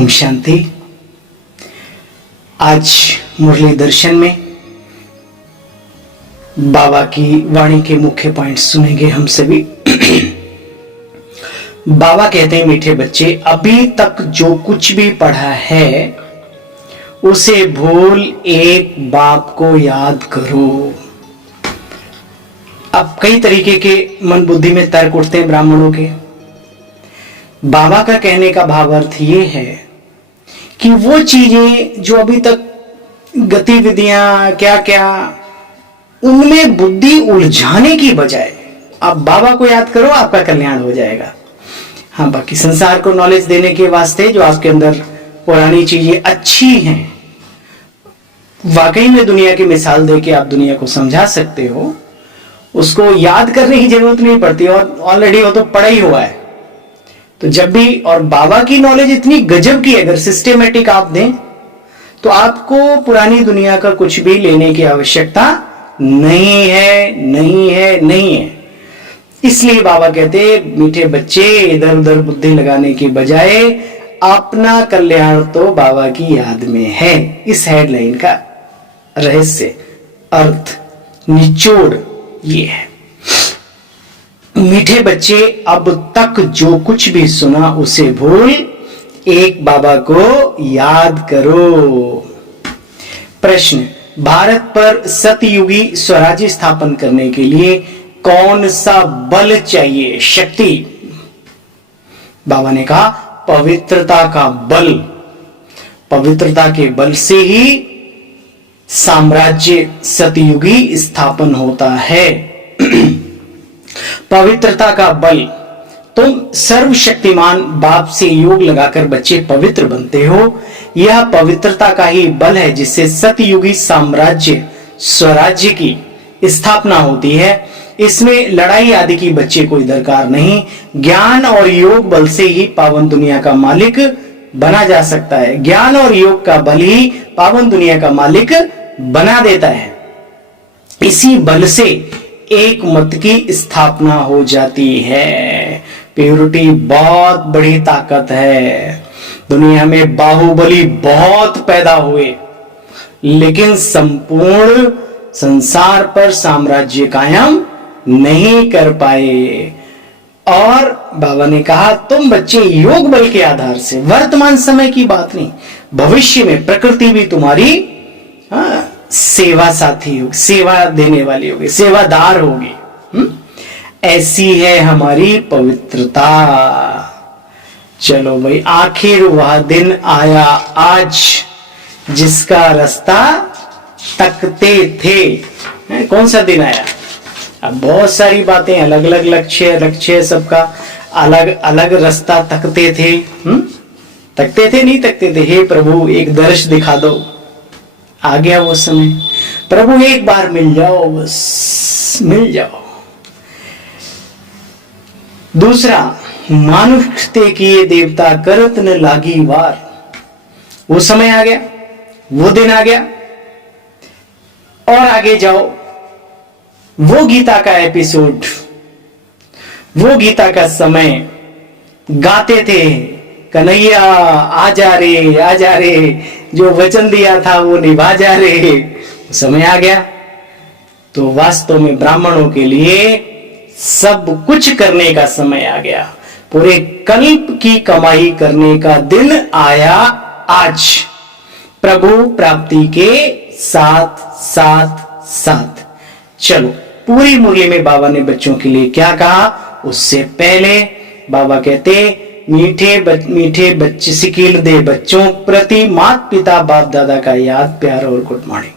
ओम शांति। आज मुरली दर्शन में बाबा की वाणी के मुख्य पॉइंट सुनेंगे हम सभी। बाबा कहते हैं, मीठे बच्चे, अभी तक जो कुछ भी पढ़ा है उसे भूल एक बाप को याद करो। अब कई तरीके के मन बुद्धि में तर्क उठते हैं ब्राह्मणों के। बाबा का कहने का भावार्थ ये है कि वो चीजें जो अभी तक गतिविधियां क्या क्या उनमें बुद्धि उलझाने की बजाय आप बाबा को याद करो, आपका कल्याण हो जाएगा। हाँ, बाकी संसार को नॉलेज देने के वास्ते जो आपके अंदर पुरानी चीजें अच्छी हैं, वाकई में दुनिया की मिसाल देके आप दुनिया को समझा सकते हो, उसको याद करने की जरूरत नहीं पड़ती और ऑलरेडी वो तो पड़ा ही हुआ है। तो जब भी, और बाबा की नॉलेज इतनी गजब की, अगर सिस्टेमेटिक आप दें तो आपको पुरानी दुनिया का कुछ भी लेने की आवश्यकता नहीं है। इसलिए बाबा कहते, मीठे बच्चे, इधर उधर बुद्धि लगाने की बजाय अपना कल्याण तो बाबा की याद में है। इस हेडलाइन का रहस्य, अर्थ, निचोड़ ये है। मीठे बच्चे, अब तक जो कुछ भी सुना उसे भूल एक बाबा को याद करो। प्रश्न, भारत पर सतयुगी स्वराज्य स्थापन करने के लिए कौन सा बल चाहिए? शक्ति। बाबा ने कहा पवित्रता का बल। पवित्रता के बल से ही साम्राज्य सतयुगी स्थापन होता है। पवित्रता का बल। तुम सर्वशक्तिमान बाप से योग लगाकर बच्चे पवित्र बनते हो। यह पवित्रता का ही बल है जिससे सतयुगी साम्राज्य स्वराज्य की स्थापना होती है। इसमें लड़ाई आदि की बच्चे कोई दरकार नहीं। ज्ञान और योग बल से ही पावन दुनिया का मालिक बना जा सकता है। ज्ञान और योग का बल ही पावन दुनिया का मालिक बना देता है। इसी बल से एक मत की स्थापना हो जाती है। प्योरिटी बहुत बड़ी ताकत है। दुनिया में बाहुबली बहुत पैदा हुए, लेकिन संपूर्ण संसार पर साम्राज्य कायम नहीं कर पाए। और बाबा ने कहा, तुम बच्चे योग बल के आधार से, वर्तमान समय की बात नहीं, भविष्य में प्रकृति भी तुम्हारी सेवा साथी होगी, सेवा देने वाली होगी, सेवादार होगी। ऐसी है हमारी पवित्रता। चलो भाई, आखिर वह दिन आया आज जिसका रास्ता तकते थे। कौन सा दिन आया? अब बहुत सारी बातें, अलग अलग लक्ष्य सबका अलग अलग रास्ता तकते थे। तकते थे, नहीं तकते थे। हे प्रभु, एक दर्श दिखा दो। आ गया वो समय, प्रभु एक बार मिल जाओ, बस मिल जाओ। दूसरा, मानुष ते किए देवता करत न लागी वार। वो समय आ गया, वो दिन आ गया। और आगे जाओ, वो गीता का एपिसोड, वो गीता का समय गाते थे, कन्हैया आ जा रे, जो वचन दिया था वो निभा जा रे। समय आ गया। तो वास्तव में ब्राह्मणों के लिए सब कुछ करने का समय आ गया। पूरे कल्प की कमाई करने का दिन आया आज, प्रभु प्राप्ति के साथ साथ साथ। चलो, पूरी मुरली में बाबा ने बच्चों के लिए क्या कहा, उससे पहले बाबा कहते, मीठे बच्चे, सिकील दे बच्चों प्रति माता पिता बाप दादा का याद, प्यार और गुड मॉर्निंग।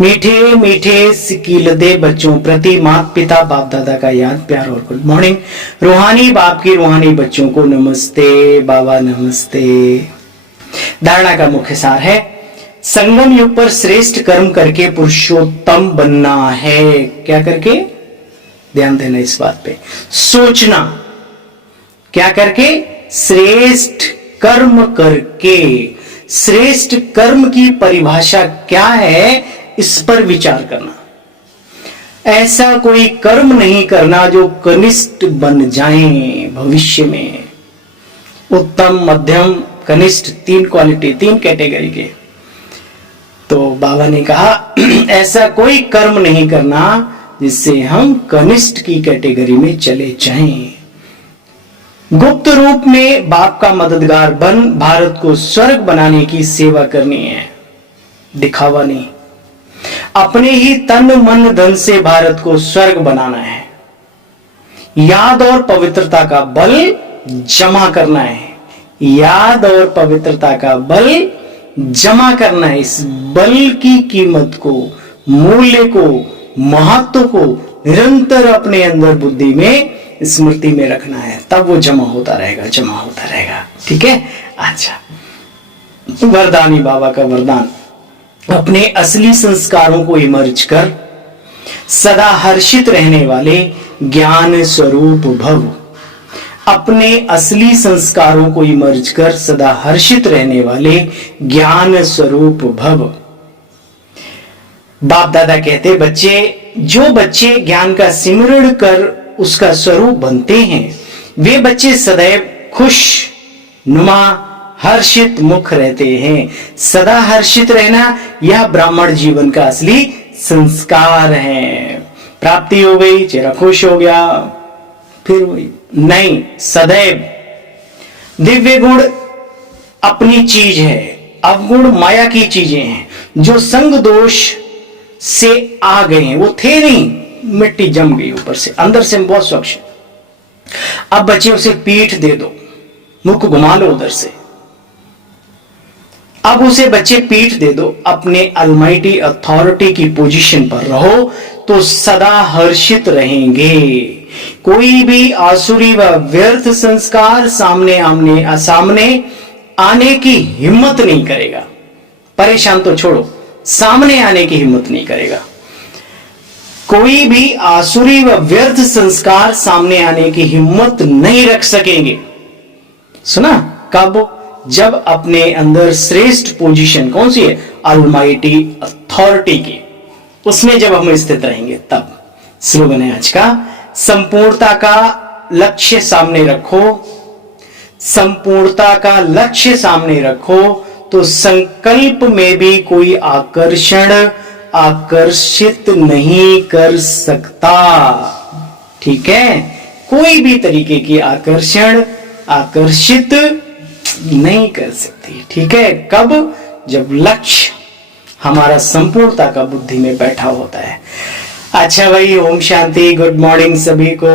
मीठे सिकील दे बच्चों प्रति माता पिता बाप दादा का याद, प्यार और गुड मॉर्निंग। रूहानी बाप की रूहानी बच्चों को नमस्ते। बाबा नमस्ते। धारणा का मुख्य सार है, संगम युग पर श्रेष्ठ कर्म करके पुरुषोत्तम बनना है। क्या करके? ध्यान देना इस बात पे। सोचना, क्या करके? श्रेष्ठ कर्म करके। श्रेष्ठ कर्म की परिभाषा क्या है, इस पर विचार करना। ऐसा कोई कर्म नहीं करना जो कनिष्ठ बन जाए भविष्य में। उत्तम, मध्यम, कनिष्ठ, 3 क्वालिटी, 3 कैटेगरी के। तो बाबा ने कहा ऐसा कोई कर्म नहीं करना जिससे हम कनिष्ठ की कैटेगरी में चले जाएं। गुप्त रूप में बाप का मददगार बन भारत को स्वर्ग बनाने की सेवा करनी है, दिखावा नहीं। अपने ही तन मन धन से भारत को स्वर्ग बनाना है। याद और पवित्रता का बल जमा करना है, याद और पवित्रता का बल जमा करना है। इस बल की कीमत को, मूल्य को, महत्व को निरंतर अपने अंदर बुद्धि में, स्मृति में रखना है, तब वो जमा होता रहेगा, जमा होता रहेगा। ठीक है। अच्छा, वरदानी बाबा का वरदान, अपने असली संस्कारों को इमर्ज कर सदा हर्षित रहने वाले ज्ञान स्वरूप भव। अपने असली संस्कारों को इमर्ज कर सदा हर्षित रहने वाले ज्ञान स्वरूप भव। बाप दादा कहते जो बच्चे ज्ञान का सिमरण कर उसका स्वरूप बनते हैं, वे बच्चे सदैव खुश नुमा हर्षित मुख रहते हैं। सदा हर्षित रहना यह ब्राह्मण जीवन का असली संस्कार है। प्राप्ति हो गई, चेहरा खुश हो गया, फिर वही नहीं, सदैव। दिव्य गुण अपनी चीज है, अवगुण माया की चीजें हैं जो संग दोष से आ गए हैं। वो थे नहीं, मिट्टी जम गई ऊपर से, अंदर से बहुत स्वच्छ। अब बच्चे उसे पीठ दे दो, मुख घुमा लो उधर से, अब उसे बच्चे पीठ दे दो, अपने अलमाइटी अथॉरिटी की पोजीशन पर रहो तो सदा हर्षित रहेंगे। कोई भी आसुरी व व्यर्थ संस्कार सामने आने की हिम्मत नहीं करेगा। परेशान तो छोड़ो, सामने आने की हिम्मत नहीं करेगा। कोई भी आसुरी व व्यर्थ संस्कार सामने आने की हिम्मत नहीं रख सकेंगे। सुना? कब? जब अपने अंदर श्रेष्ठ पोजीशन कौन सी है? अलमाइटी अथॉरिटी की, उसमें जब हम स्थित रहेंगे तब। स्लोगन है आज का, संपूर्णता का लक्ष्य सामने रखो। संपूर्णता का लक्ष्य सामने रखो तो संकल्प में भी कोई आकर्षित नहीं कर सकता। ठीक है, कोई भी तरीके की आकर्षित नहीं कर सकती। ठीक है, कब? जब लक्ष्य हमारा संपूर्णता का बुद्धि में बैठा होता है। अच्छा भाई, ओम शांति, गुड मॉर्निंग सभी को।